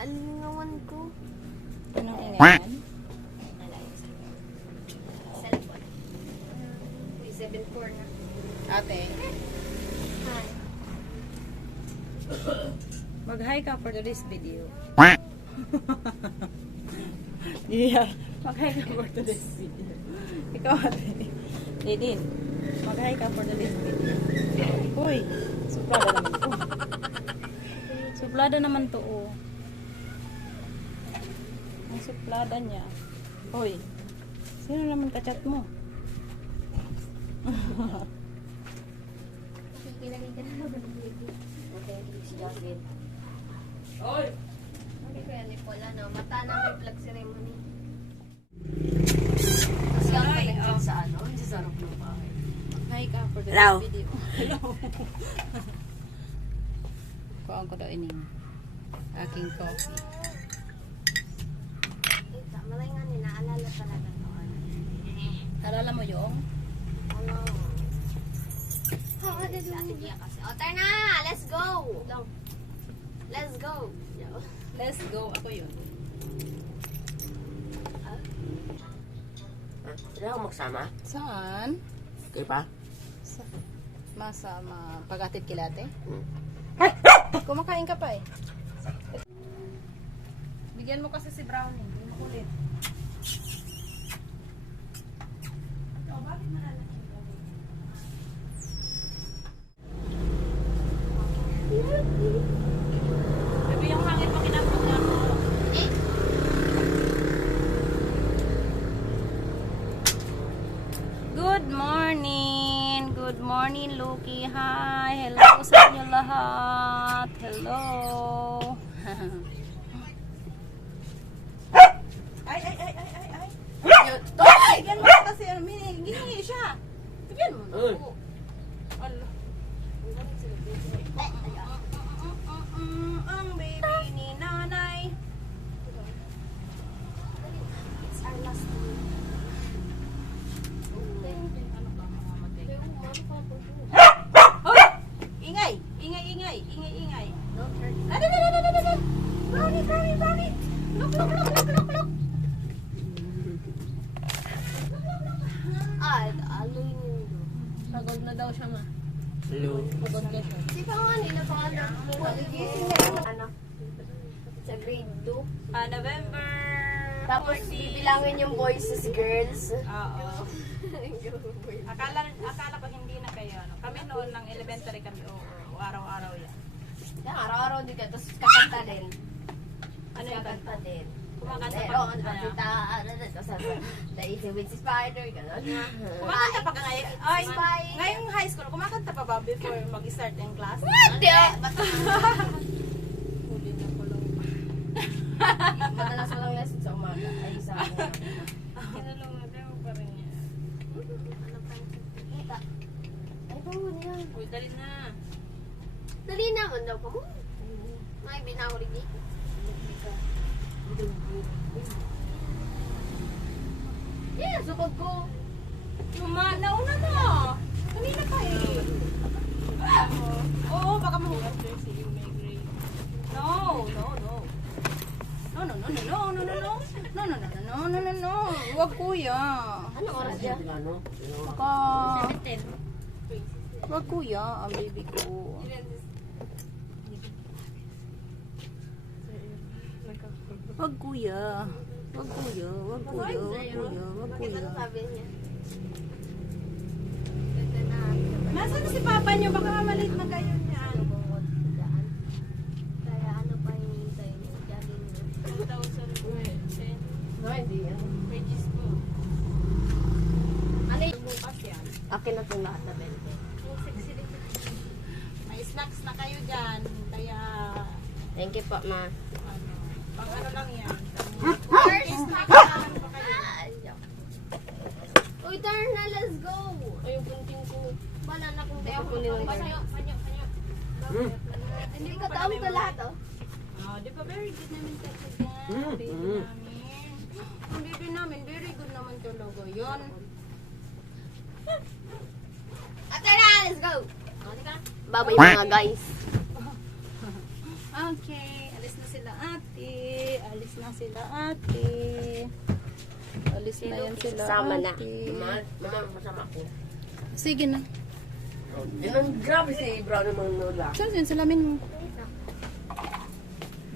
Alingawan ko. Anong ingay yan? Cellphone. Uy, 7-4 na. Ate, Hi. mag-hi ka for today's video. Yeah, mag-hi ka for today's video. Ikaw ate. Lidin, mag-hi ka for today's video. Uy, suplada naman to. Suplada naman to, oh. Ang suplada niya. Uy, sino naman kachat mo? Kilagay ka na naman ng video. Okay, si Jocelyn. Oy! Okay, kaya ni Paula, no? Mata na may vlog ceremony. Kasi ang connected sa ano, hindi sa sarap ng bahay. Hi ka for the Hello. video. Hello. Kuhaan ko daw ining aking coffee. Tama lang nga, naalala talaga to. Alala mo yung? Ano? Ate Gia kasi. O, tayo na! Let's go! Let's go! Let's go. Ako yun. Sila ako magsama? Saan? Okay pa? Sa masama pagatid kilate? Hmm. Kumakain ka pa eh. Bigyan mo kasi si Brownie. Hindi mo kulit. Bebe, yung hangin mo kinapag na ako. Good morning! Good morning, Loki. Hi! Hello sa inyo lahat! Hello! Ay! Bigyan mo kasi gingi siya. Bigyan mo. Uy! Ala. Ang baby ni nanay. It's our last week. Hoy! Ingay! Ingay! Don't hurt. Dali! Brownie! Look! Aloy niyo. Pagod na daw siya ma. Hello. Pagod na siya. Di ba nga nila pa gising na yung anak sa grade 2. November Tapos 14. bibilangin yung boys as girls. Oo. Akala ko hindi na kayo. Ano. Kami noon ng elementary kami. Oo, araw-araw yan. Yan, araw-araw din ka. Tapos kakanta din. Ano yung Kakanta din. Kumakanta pa Pero, kami kaya. tapos the easy with spider, gano'n. Kumakanta pa ka ngayon? Ay, Spy. ngayong high school, kumakanta pa ba before mag-start yung class? Hindi! Huli na ko lang. Madalas walang lesson sa umaga. Ay, sa ano. Kinalungan mo pa rin yan. Ay, pahuli yan. Uy, dali na. Dali naman daw pa mo. May binahuli dito. Yeah, sukod ko. Nauna na. Kanina pa eh. Oo, baka mahulog. No. No. Huwag kuya. Anong oras dyan? Ano? Baka... Huwag kuya, ang baby ko. Wag kuya. Wag kuya. Bakit ano sabi niya? Ganda na. Nasaan na si papa niyo? Baka mamalit na kayo niyan. Kaya ano pa yung hintay niya? Jogging niya. 10,000 No, hindi yan. pages ko. Ano yung Bukas yan. akin na itong lahat na 20. May snacks na kayo dyan. Kaya, Thank you po, ma. ano, pang ano lang yan. First Snacks lang pa kayo. Uy, turn na, let's go! Ay, yung kunting ko. Banana kung tayo ko nila. Panyo. Hindi ko taong ito lahat, oh. Oh, di ba very good naman talaga yan. Baby namin. Ang baby namin, very good naman talaga yun. Ate na, let's go! Babay mga guys. Okay, alis na sila. ate. Alis na sila ate. Alis na yan sila Sama na. ate. Mama, masama ko. Sige na. Grabe si Brownie Manula. Saan yung salamin mo?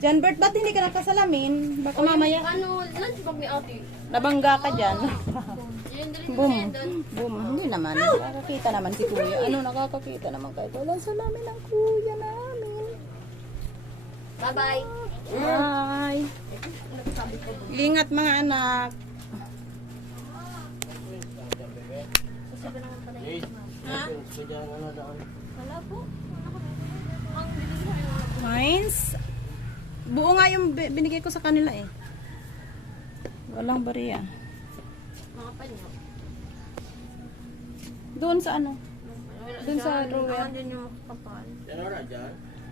Jan Bert, ba't hindi ka nakasalamin? Baka mamaya Ano, lunch bag ni ate? nabangga ka dyan. Yun din Boom. Boom. Hindi naman. Nakakakita naman si kuya. Ano, nakakakita naman kahit walang salamin ng kuya namin. Bye-bye. Bye. Ingat mga anak. Wala po. Mines. Buo nga yung binigay ko sa kanila eh. Walang bariya. Mga panyo. Doon sa ano? Doon sa drawer. Andyan yung kapal.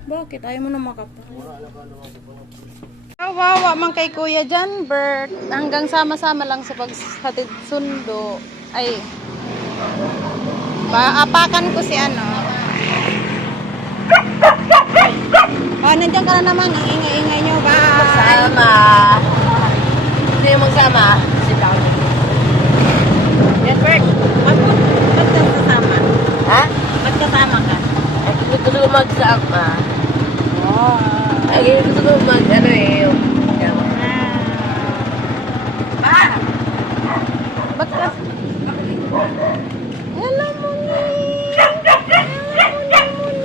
Bakit? Ayaw mo na makapal. Kawawa man kay Kuya Jan Bert. Hanggang sama-sama lang sa paghatid sundo. Ay. Paapakan ko si ano. Oh, nandiyan ka na naman. Ang ingay-ingay nyo. Bye. Sama. Sino yung magsama? Si Brownie. Yes, Bert. Ba't ka kasama? Ha? Ba't kasama ka? Ay, gusto ko magsama. Oh. Ay, gusto ko ano eh. Ba't ka? Hello, Moni. Hello, Moni.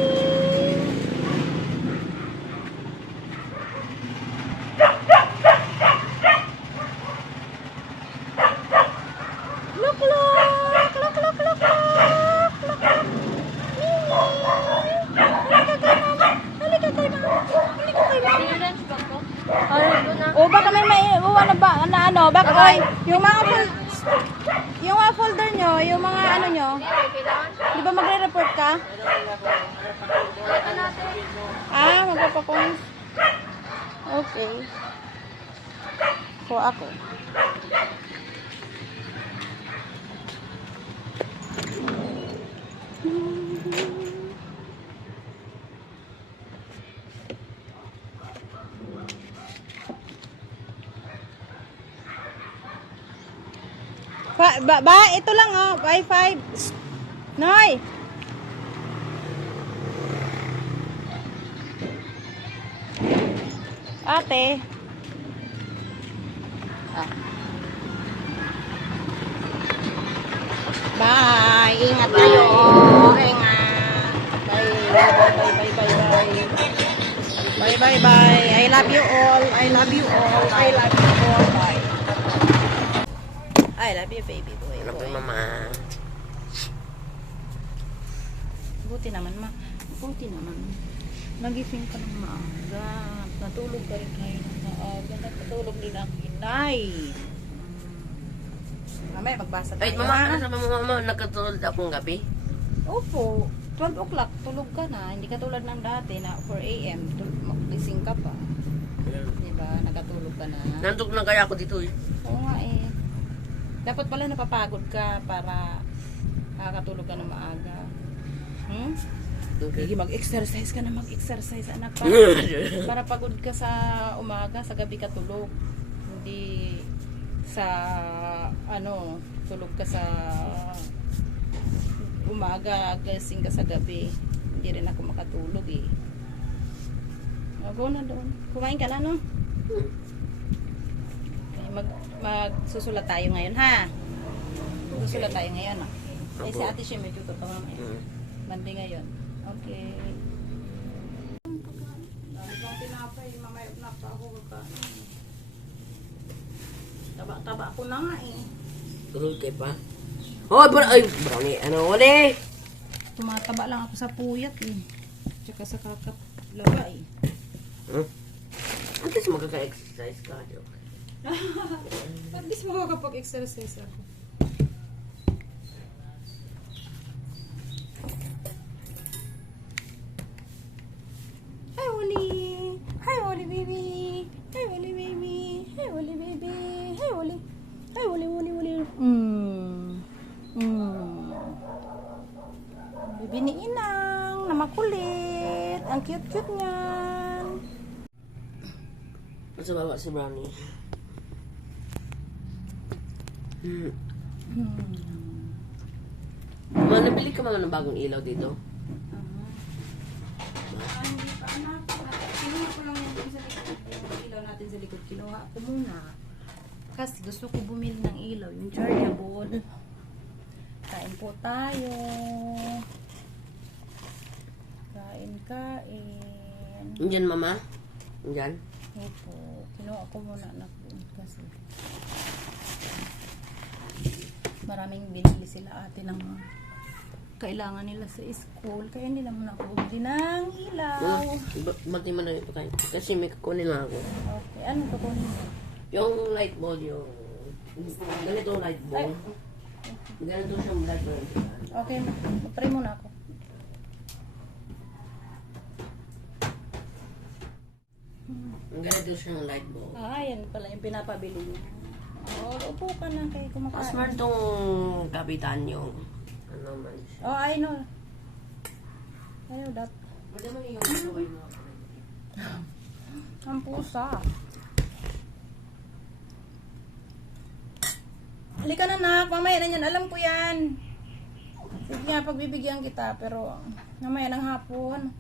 Look, look. Look, look, look, look. Look, look. Halika kay mama. Halika kay mama. Yung lunch bag ko? O baka may ano ba na ano baka oy, yung mga yung mga folder nyo, yung mga ano nyo, di ba magre-report ka? Magpapapoint. Okay. So ako. Ito lang oh, Wi-Fi. Noy. Ate. Bye. Ingat kayo. Ingat. Bye. Bye. Bye. Bye. Bye. I love you all. I love you all. I love you all. Bye. I love you, baby boy. Ano po, Mama? Buti naman, ma. Buti naman. Nagising ka ng maaga. Natulog ka rin ngayon ng maaga. Natulog din ang inay. Mamaya, magbasa tayo. Wait, Mama, ano sabi mo, Mama? Nagkatulog akong gabi? Opo. 12 o'clock, tulog ka na. Hindi ka tulad ng dati na 4 a.m. Magising ka pa. Diba? Nakatulog ka na. Nandog na kaya ako dito eh. Oo nga eh. Dapat pala napapagod ka para nakakatulog ka na maaga. Sige, mag-exercise ka na, mag-exercise anak para pagod ka sa umaga, sa gabi ka tulog. Hindi sa ano, tulog ka sa umaga, gising ka sa gabi. Hindi rin ako makatulog eh. Go na doon. Kumain ka na, no? Magsusulat tayo ngayon, ha? Susulat tayo ngayon, ha? Ay, si ate siya medyo totoo mamaya. Monday ngayon. Okay. Dami kong tinapay, mamaya na pa ako kakain. Taba-taba ako na nga eh. Tulog kayo pa? Oh, ay, Brownie, ano, wala eh. Tumataba lang ako sa puyat eh. Tsaka sa kakaplaba eh. At least magkaka-exercise ka, joke. At least makakapag-exercise ako. Hi, Wally! Hi, Wally baby! Hi, Wally baby! Hi, Wally baby! Hi, Wally! Hi, Wally, Wally, Wally! Baby ni Inang na makulit. Ang cute-cute niyan. Masa bawa si Brownie. Ma, nabili ka mga ng bagong ilaw dito? Hindi pa anak. Kinuha ko lang yan dun sa likod. Yung ilaw natin sa likod. Kinuha ko muna. Kasi gusto ko bumili ng ilaw. Yung chargeable. Kain po tayo. Kain. Diyan, mama? Diyan? Opo. Kinuha ko muna anak dun kasi maraming binili sila ate ng kailangan nila sa school. Kaya hindi naman ako bumili ng ilaw. Bati mo na ito kayo. Kasi may kukunin lang ako. Okay. Ano kukunin mo? Yung light bulb, yung... Ganito light bulb. Ganito siyang light bulb. Okay. Try muna ako. Ganito siyang light bulb. Yan pala yung pinapabili niya. Upo ka na kay kumakain. Smart tong kapitan yung... Ano man siya. I know. I know that. Pwede mo yung gawin mo. Ang pusa. Halika na nak, mamaya na yan. Alam ko yan. Sige nga, pagbibigyan kita. Pero mamaya ng hapon.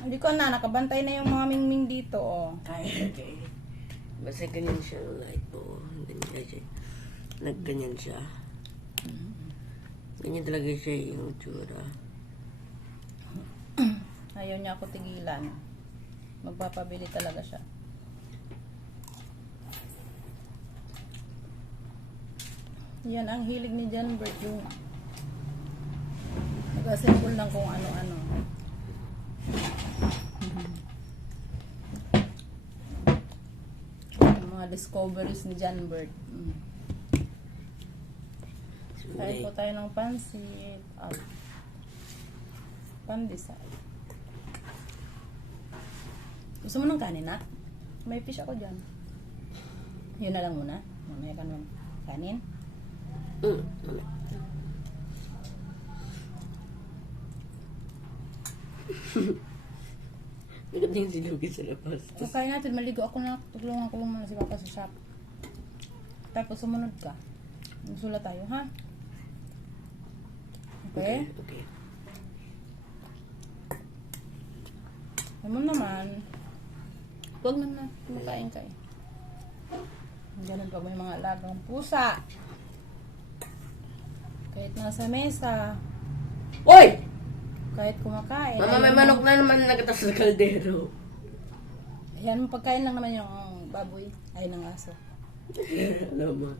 Hindi ko na, nakabantay na yung mga mingming dito. Oh. Okay. Basta ganyan siya yung light bulb. Ganyan siya. Nagganyan siya. Ganyan talaga siya yung tsura. Ayaw niya ako tigilan. Magpapabili talaga siya. Yan ang hilig ni John Bert, yung nag-assemble ng kung ano-ano. Yung mga discoveries ni John Bert. Kain po tayo ng pansit at pandesal. Gusto mo ng kanin, ha? May fish ako dyan. Yun na lang muna. Mamaya ka naman. Kanin? Maganda yung silugi sa labas. Kain natin. Maligo ako na. Tulungan ko lang muna si Papa sa shop. Tapos sumunod ka. Magsulat tayo, ha? Okay? Okay. Ano naman? Huwag na. Kumakain ka eh. Ganun pag may mga alagang pusa. Kahit nasa mesa. Oy! Kahit kumakain. Mama, may manok na naman nagatas sa kaldero. Ayan, pagkain lang naman yung baboy. Ay, ng aso. Alam mo.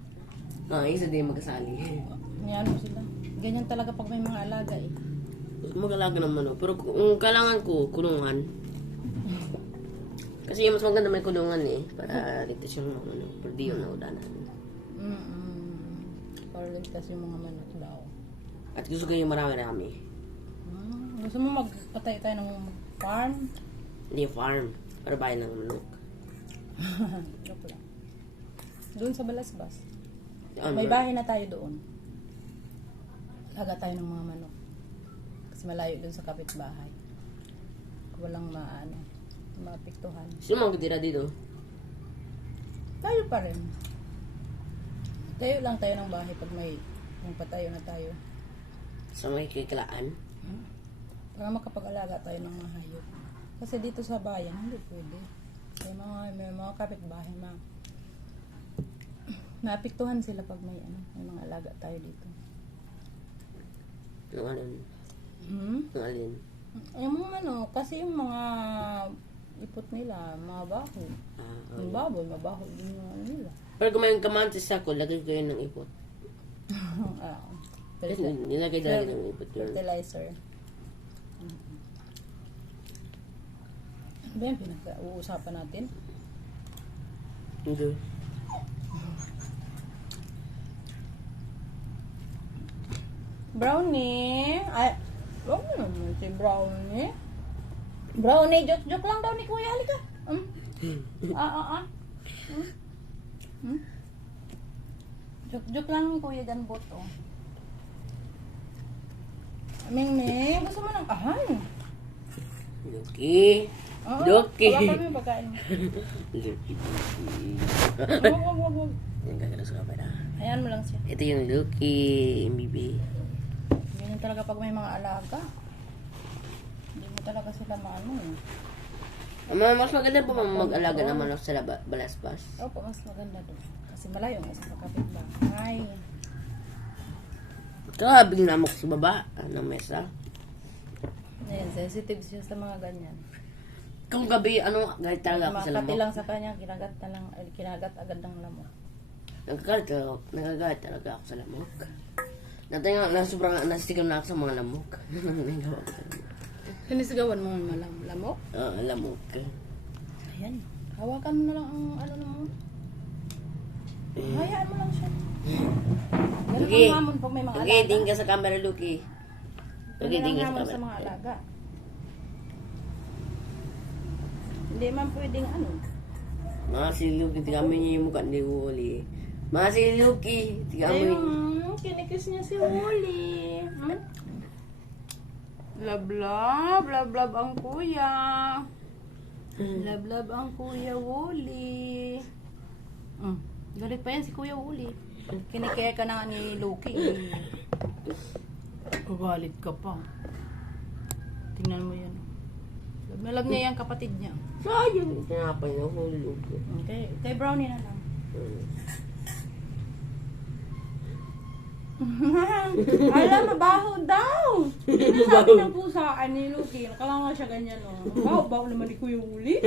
Isa din magkasali. Ngayon mo sila. Ganyan talaga pag may mga alaga eh. Mag-alaga ng manok. Pero kung kailangan ko, kulungan. Kasi yung mas maganda may kulungan eh. Para ligtas yung mga manok. Pero di yung naudanan. Para ligtas yung mga manok daw. At gusto ko yung marami-rami. Gusto mo magpatay tayo ng farm? Hindi farm. Para bayan ng manok. Joke lang. Doon sa Balasbas. Ano? May bahay na tayo doon. Alaga tayo ng mga manok. Kasi malayo doon sa kapitbahay. Walang maapektuhan. Sino mga tira dito? Tayo pa rin. Tayo lang tayo ng bahay pag may patayo na tayo. Sa may kikalaan? Para makapag-alaga tayo ng mga hayop. Kasi dito sa bayan, hindi pwede. May mga kapitbahay na naapektuhan sila pag may mga alaga tayo dito. Yung alin? Yung alin? Yung mga kasi yung mga ipot nila, mabaho. Yung baboy, mabaho din yung nila. Pero kung may kamantis ako, lagay ko yun ng ipot. Nilagay dahil ng ipot yun. Fertilizer. Ano ba yung pinag-uusapan natin? Hindi. Brownie. Ay, wag mo naman si Brownie. Brownie, joke lang daw ni Kuya. Halika. Joke lang ni Kuya Danbot, oh. Ming Ming, gusto mo ng ahan? Lucky. Oo, Lucky. hawakan mo yung pagkain mo. Lucky. Wag. Yan gagana sa kamera. Hayaan mo lang siya. Ito yung Lucky, MBB. Ganyan talaga pag may mga alaga. Hindi mo talaga sila maano eh. Mas maganda po mag-alaga ng manok sa balaspas. Opo, mas maganda doon. Kasi malayo nga sa kapitbahay. Kabing namok sa baba ng mesa. Ayan, sensitive siya sa mga ganyan. Kung gabi, galit talaga ako sa Makati lamok. lang sa kanya, kinagat agad ng lamok. Nagagalit talaga ako sa lamok. Sobrang nasigaw na ako sa mga lamok. Nagawa ko sa lamok. Sinisigawan mo lamok? Oo, lamok. Ayan. Hawakan mo na lang ang ano mo. Hayaan mo lang siya. Ganun Lucky. ang hamon pag may mga Lucky, alaga. tingin ka sa camera, Lucky. Lucky, Ganun tingin ang sa hamon sa camera. mga alaga. Hindi man pwedeng ano. Mga si Lucky, tingnan niya yung mukha ni Wally. Mga si Lucky, tingnan mo yung... Ayun, kinikis niya si Wally. Love ang kuya. Love ang kuya Wally. Galit pa yan si Kuya Wally. Kinikaya ka na nga ni Loki. Galit ka pa. Tingnan mo yan. Love niya yung kapatid niya. Sayang, tinapay na hulog. Kay Brownie na lang. Alam, mabaho daw. Sabi ng pusaan ni Lucky, nakalanga siya ganyan, no. Baho naman ni Kuya Wuli.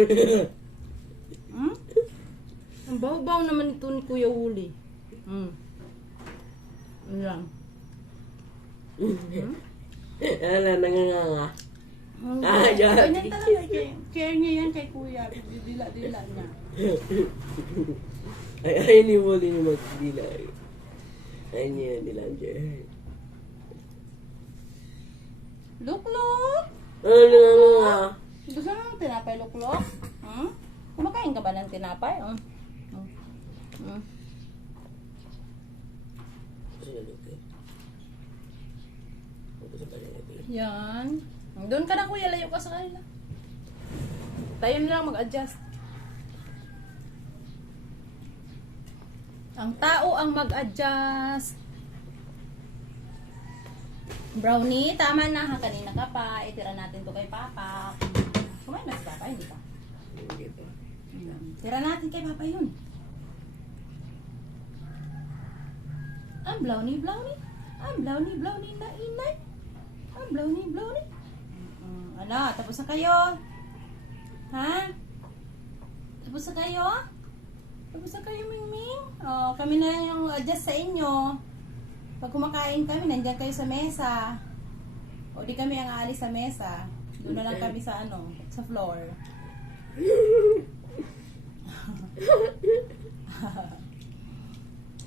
Ang baho naman ito ni Kuya Wuli. Ano lang. Ala, nanganganga. Ganyan talaga. Care niya yan kay Kuya. Dila-dila niya. Ay, ni Wally ni magdila. Ay, niya nilander. Lukluk! Ano nga? Gusto mo ng tinapay, Lukluk? Kumakain ka ba ng tinapay? Yan. Doon ka na, Kuya. Layo ka sa kanila. Tayo na lang mag-adjust. Ang tao ang mag-adjust. Brownie, tama na ha. Kanina ka pa. Itira natin to kay Papa. Kumain na si Papa, hindi pa? Hindi pa. Tira natin kay Papa yun. Ang brownie na inay. Ang brownie. Ano, tapos na kayo? Ha? Tapos na kayo? Mingming? Oh, kami na lang yung adjust sa inyo. Pag kumakain kami, nandiyan kayo sa mesa. O di kami ang aalis sa mesa. Doon na lang kami sa sa floor.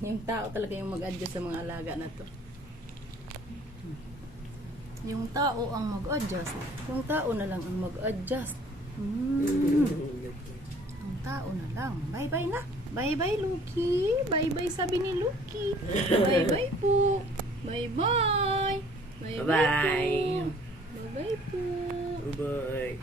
Yung tao talaga yung mag-adjust sa mga alaga na to. Yung tao ang mag-adjust. Yung tao na lang ang mag-adjust. Ang tao na lang. Bye-bye na. Bye-bye, Lucky. Bye-bye, sabi ni Lucky. Bye-bye po. Bye-bye. Bye-bye. Bye-bye po. Bye-bye.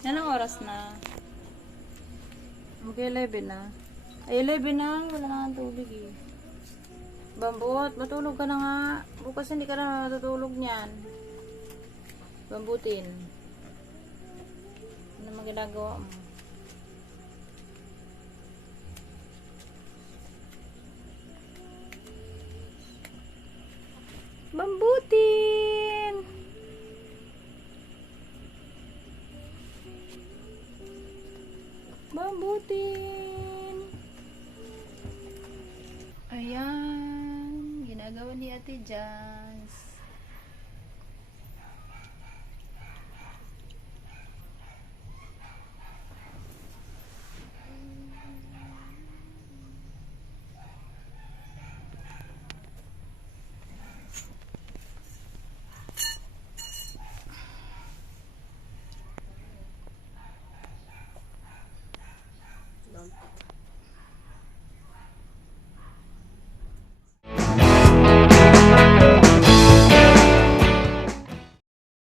Anong oras na? Mag-11 na. Ay, 11 na. Wala na ang tubig eh. Bambut, matulog ka na nga. Bukas hindi ka na matutulog niyan. Bambutin. Ano naman ginagawa mo? Bambutin! Bambutin! Ayan, ginagawa ni Ate Jazz.